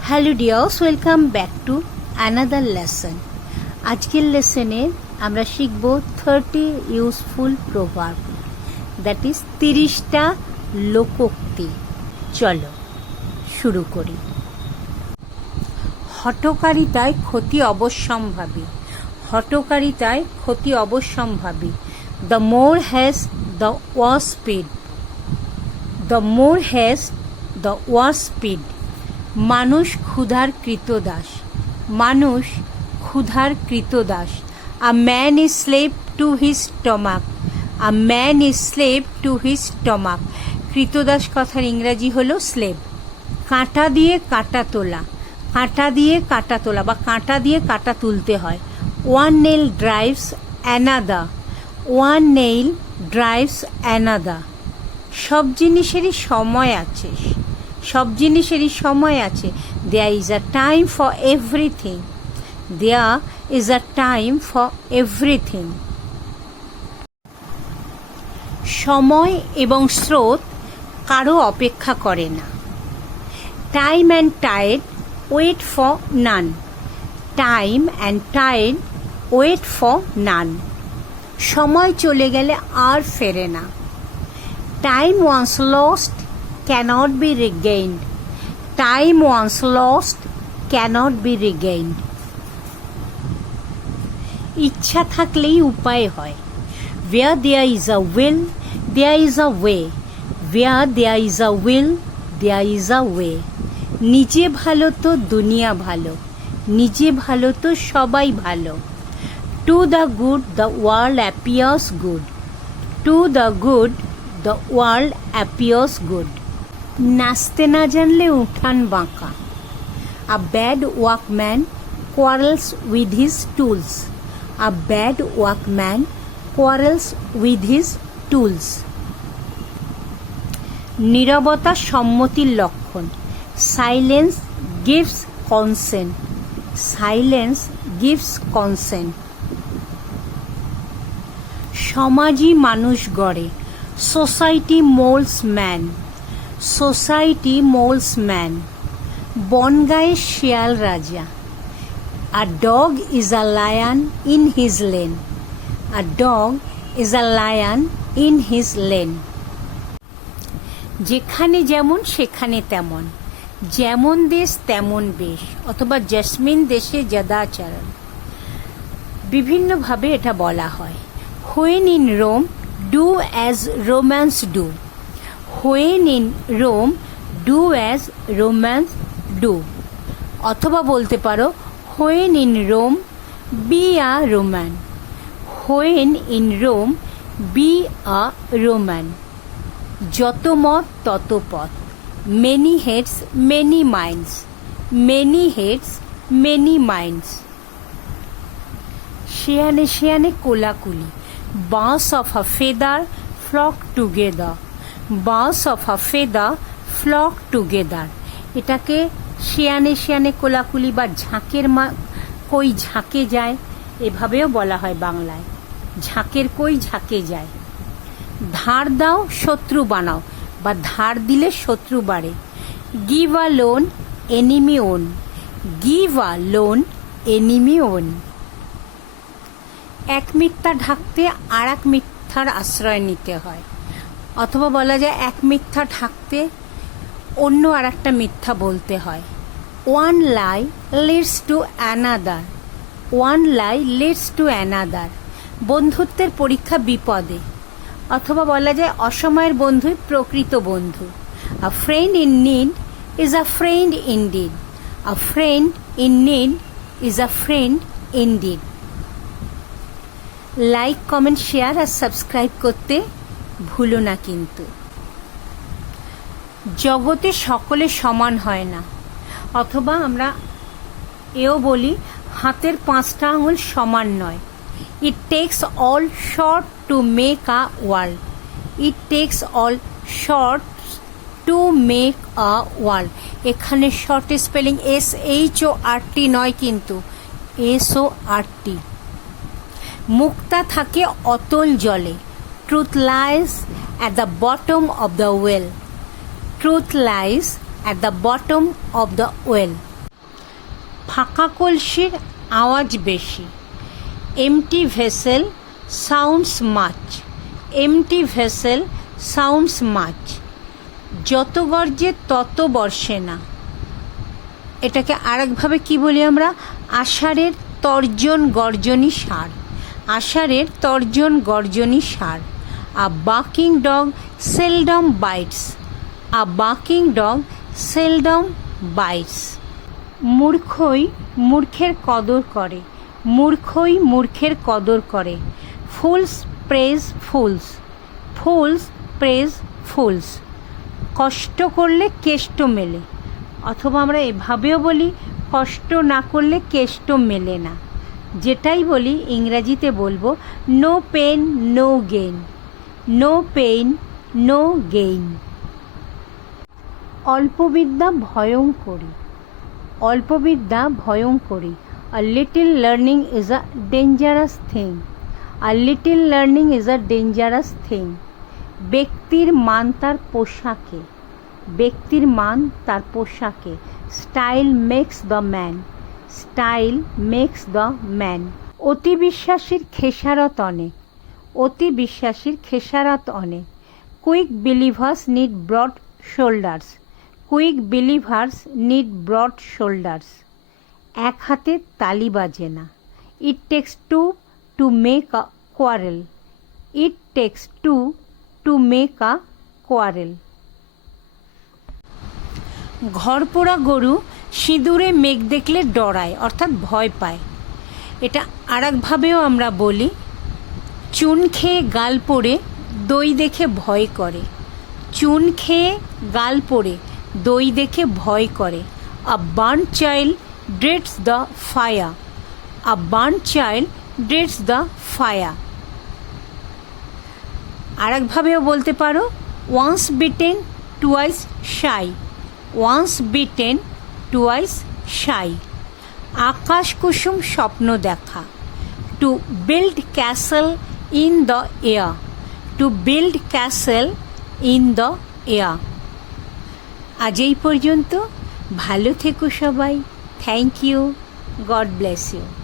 Hello dears, welcome back to another lesson. আজকের লেসনে আমরা শিখব 30 ইউজফুল প্রভার্ব, দ্যাট ইজ 30টা লোকোক্তি। চলো শুরু করি। হঠকারিতায় ক্ষতি অবশ্যম্ভাবী। হঠকারিতায় ক্ষতি অবশ্যম্ভাবী। The more haste the worse speed. The more haste the worse speed. মানুষ ক্ষুধার কৃতদাস। মানুষ ক্ষুধার কৃতদাস। A man is slave to his stomach. A man is slave to his stomach. কৃতদাস কথার ইংরাজি হলো স্লেভ। কাঁটা দিয়ে কাঁটা তোলা। কাঁটা দিয়ে কাঁটা তোলা বা কাঁটা দিয়ে কাঁটা তুলতে হয়। One nail drives another. One nail drives another. সব জিনিসেরই সময় আছে। সব জিনিসেরই সময় আছে। There is a time for everything. There is a time for everything. সময় এবং স্রোত কারো অপেক্ষা করে না। Time and tide wait for none. Time and tide wait for none. সময় চলে গেলে আর ফেরে না। Time once lost cannot be regained. Time once lost cannot be regained. ইচ্ছা থাকলেই উপায় হয়। Where there is a will, there is a way. Where there is a will, there is a way. নিজে ভালো তো দুনিয়া ভালো। নিজে ভালো তো সবাই ভালো। To the good, the world appears good. To the good, the world appears good. নাচতে না জানলে উঠান বাঁকা। A bad workman quarrels with his tools. A bad workman quarrels with his tools. নীরবতা সম্মতির লক্ষণ। Silence gives consent. Silence gives consent. সমাজই মানুষ গড়ে। Society moulds man. Society moulds man. বনগাঁয়ে শিয়াল রাজা। A dog is a lion in his lane. A dog is a lion in his lane. যেখানে যেমন সেখানে তেমন। যেমন দেশ তেমন বেশ, অথবা জেসমিন দেশে যদাচরণ। বিভিন্নভাবে এটা বলা হয়। When in Rome do as Romans do. When in Rome, do as Romans do. অথবা বলতে পারো when in Rome, be a Roman. When in Rome, be a Roman. যত মত তত পথ। Many heads, many minds. Many heads, many minds. শিয়ানে শিয়ানে কোলাকুলি। Birds of a feather flock together. Birds of a feather flock together. এটাকে শিয়ানে শিয়ানে কোলাকুলি বা ঝাঁকের কই ঝাঁকে যায় এভাবেও বলা হয় বাংলায়। ঝাঁকের কই ঝাঁকে যায়। ধার দাও শত্রু বানাও বা ধার দিলে শত্রু বাড়ে। Give a loan enemy own. Give a loan enemy own. এক মিথ্যা ঢাকতে আর এক মিথ্যার আশ্রয় নিতে হয়। অথবা বলা যায় এক মিথ্যা ঢাকতে অন্য আর একটা মিথ্যা বলতে হয়। One lie leads to another. One lie leads to another. বন্ধুত্বের পরীক্ষা বিপদে। অথবা বলা যায় অসময়ের বন্ধুই প্রকৃত বন্ধু। A friend in need is a friend indeed. A friend in need is a friend indeed. Like, comment, share আর সাবস্ক্রাইব করতে ভুলো না কিন্তু। জগতে সকলে সমান হয় না। অথবা আমরা এও বলি হাতের 5টা আঙুল সমান নয়। It takes all short two make a world. It takes all short two make a world. এখানে শর্ট স্পেলিং SHORT নয় কিন্তু SORT। মুক্তা থাকে অতল জলে। Truth lies at the bottom of the well. Truth lies at the bottom of the well. ফাঁকা কলসির আওয়াজ বেশি। empty vessel sounds much. empty vessel sounds much. যত গর্জে তত বর্ষে না। এটাকে আরেকভাবে কি বলি আমরা? আষাঢ়ের তর্জন গর্জনী সার। আষাঢ়ের তর্জন গর্জনী সার। A barking dog seldom bites. A barking dog seldom bites. মূর্খই মূর্খের কদর করে। মূর্খই মূর্খের কদর করে। Fools praise fools. Fools praise fools. কষ্ট করলে কেষ্ট মেলে, অথবা আমরা এভাবেও বলি কষ্ট না করলে কেষ্ট মেলে না। যেটাই বলি ইংরাজিতে বলবো no pain no gain. No pain no gain. অল্পবিদ্যা ভয়ঙ্করী। অল্পবিদ্যা ভয়ঙ্করী। A little learning is a dangerous thing. A little learning is a dangerous thing. ব্যক্তির মান তার পোশাকে। ব্যক্তির মান তার পোশাকে। Style makes the man. Style makes the man. অতি বিশ্বাসীর খেসারত অনেক। অতি বিশ্বাসীর খেসারত অনেক। Quick believers need broad shoulders. Quick believers need broad shoulders. এক হাতে তালি বাজে না। It takes two to make a quarrel. It takes two to make a quarrel. ঘরপোড়া গরু সিঁদুরে মেঘ দেখলে ডরায়, অর্থাৎ ভয় পায়। এটা আরেকভাবেও আমরা বলি চুন খেয়ে গাল পোড়ে দই দেখে ভয় করে। চুন খেয়ে গাল পোড়ে দই দেখে ভয় করে। A burn child dreads the fire. A burnt child dreads the fire. আরেকভাবেও বলতে পারো once bitten twice shy. once bitten twice shy. আকাশ কুসুম স্বপ্ন দেখা। to build castle in the air. to build castle in the air. আজ এই পর্যন্ত। ভালো থেকো সবাই। Thank you. God bless you.